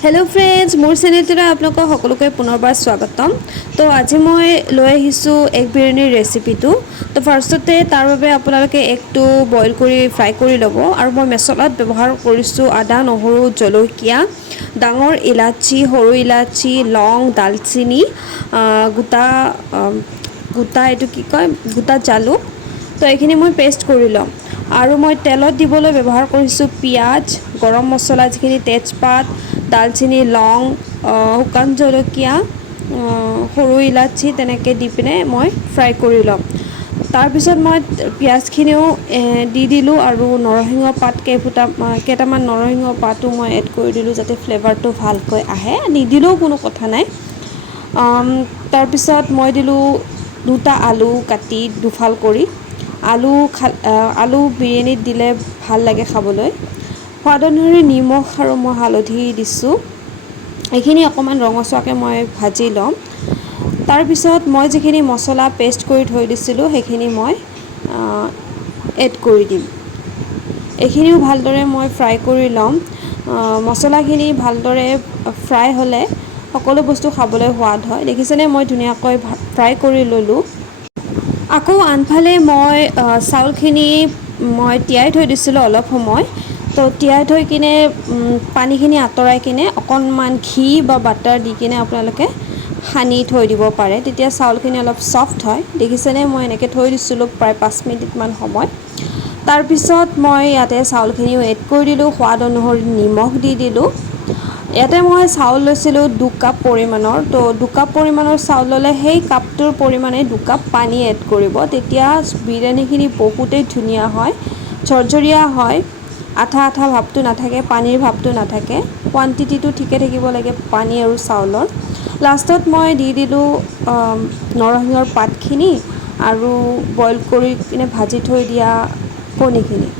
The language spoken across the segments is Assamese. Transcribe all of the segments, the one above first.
हेलो फ्रेंड्स मोर चेनेलটোলৈ আপোনালোকক সকলোকে পুনৰবাৰ স্বাগতম। তো আজি মই লৈ আহিছো এগ বিৰিয়ানীৰ ৰেচিপিটো। তো ফাৰ্ষ্টতে তাৰ বাবে আপোনালোকে এগটো বইল কৰি ফ্ৰাই কৰি ল'ব আৰু মই মছলাত ব্যৱহাৰ কৰিছো আদা নহৰু জলকীয়া ডাঙৰ ইলাচি সৰু ইলাচি লং দালচিনি গোটা এটো কি কয় গোটা জালুক। তো এইখিনি মই পেষ্ট কৰি লম আৰু মই তেলত দিবলৈ ব্যৱহাৰ কৰিছো পিয়াজ গৰম মছলা যিখিনি তেজপাত দালচিনি লং শুকান জলকীয়া সৰু ইলাচি তেনেকৈ দি পিনে মই ফ্ৰাই কৰি ল'ম। তাৰপিছত মই পিঁয়াজখিনিও দি দিলোঁ আৰু নৰসিংহ পাত কেইটামান নৰসিংহ পাতো মই এড কৰি দিলোঁ যাতে ফ্লেভাৰটো ভালকৈ আহে। নিদিলেও কোনো কথা নাই। তাৰপিছত মই দিলোঁ দুটা আলু কাটি দুফাল কৰি। আলু বিৰিয়ানীত দিলে ভাল লাগে খাবলৈ। সোৱাদ অনুসৰি নিমখ আৰু মই হালধি দিছোঁ। এইখিনি অকণমান ৰঙচুৱাকৈ মই ভাজি ল'ম। তাৰপিছত মই যিখিনি মছলা পেষ্ট কৰি থৈ দিছিলোঁ সেইখিনি মই এড কৰি দিম। এইখিনিও ভালদৰে মই ফ্ৰাই কৰি ল'ম। মছলাখিনি ভালদৰে ফ্ৰাই হ'লে সকলো বস্তু খাবলৈ সোৱাদ হয়। দেখিছেনে মই ধুনীয়াকৈ ফ্ৰাই কৰি ল'লোঁ। আকৌ আনফালে মই চাউলখিনি মই তিয়াই থৈ দিছিলোঁ অলপ সময়। তো তিয়াই থৈ কিনে পানীখিনি আঁতৰাই কিনে অকণমান ঘি বা বাটাৰ দি কিনে আপোনালোকে সানি থৈ দিব পাৰে। তেতিয়া চাউলখিনি অলপ ছফ্ট হয়। দেখিছেনে মই এনেকৈ থৈ দিছিলোঁ প্ৰায় 5 মিনিটমান সময়। তাৰপিছত মই ইয়াতে চাউলখিনিও এড কৰি দিলোঁ। সোৱাদ অনুসৰি নিমখ দি দিলোঁ। ইয়াতে মই চাউল লৈছিলোঁ 2 কাপ পৰিমাণৰ। তো 2 কাপ পৰিমাণৰ চাউল ল'লে সেই কাপটোৰ পৰিমাণে 2 কাপ পানী এড কৰিব। তেতিয়া বিৰিয়ানীখিনি বহুতেই ধুনীয়া হয় ঝৰঝৰীয়া হয়। আঠা আঠা ভাৱটো নাথাকে পানীৰ ভাৱটো নাথাকে। কোৱান্টিটিটো ঠিকে থাকিব লাগে পানী আৰু চাউলৰ। লাষ্টত মই দি দিলোঁ নৰসিংহৰ পাতখিনি আৰু বইল কৰি কিনে ভাজি থৈ দিয়া কণীখিনি।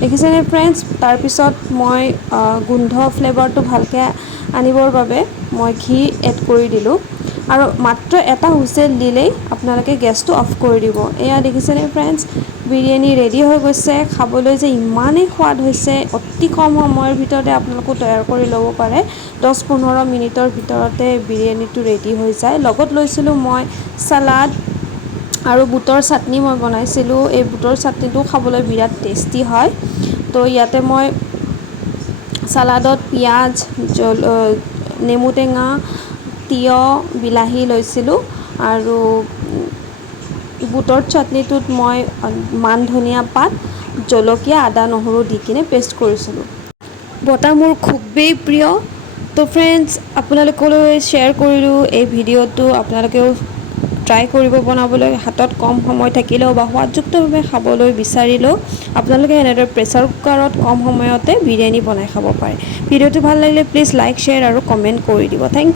দেখিছেনে ফ্ৰেণ্ডছ। তাৰপিছত মই গোন্ধ ফ্লেভাৰটো ভালকৈ আনিবৰ বাবে মই ঘি এড কৰি দিলোঁ আৰু মাত্ৰ এটা হুইচেল দিলেই আপোনালোকে গেছটো অফ কৰি দিব। এয়া দেখিছেনে ফ্ৰেণ্ডছ বিৰিয়ানী ৰেডি হৈ গৈছে। খাবলৈ যে ইমানেই সোৱাদ হৈছে অতি কম সময়ৰ ভিতৰতে আপোনালোকো তৈয়াৰ কৰি ল'ব পাৰে। 10-15 মিনিটৰ ভিতৰতে বিৰিয়ানীটো ৰেডি হৈ যায়। লগত লৈছিলোঁ মই চালাড আৰু বুটৰ চাটনি মই বনাইছিলোঁ। এই বুটৰ চাটনিটো খাবলৈ বিৰাট টেষ্টি হয়। তো ইয়াতে মই চালাডত পিঁয়াজ নেমু টেঙা তিয়ঁহ বিলাহী লৈছিলোঁ আৰু বুটৰ চাটনিটোত মই মান ধনিয়া পাত জলকীয়া আদা নহৰু দি কিনে পেষ্ট কৰিছিলোঁ। বটা মোৰ খুবেই প্ৰিয়। তো ফ্ৰেণ্ডছ আপোনালোকলৈ শ্বেয়াৰ কৰিলোঁ এই ভিডিঅ'টো। আপোনালোকেও ট্ৰাই কৰিব বনাবলৈ। হাতত কম সময় থাকিলেও বা সোৱাদযুক্তভাৱে খাবলৈ বিচাৰিলেও আপোনালোকে এনেদৰে প্ৰেছাৰ কুকাৰত কম সময়তে বিৰিয়ানী বনাই খাব পাৰে। ভিডিঅ'টো ভাল লাগিলে প্লিজ লাইক শ্বেয়াৰ আৰু কমেণ্ট কৰি দিব। Thank U.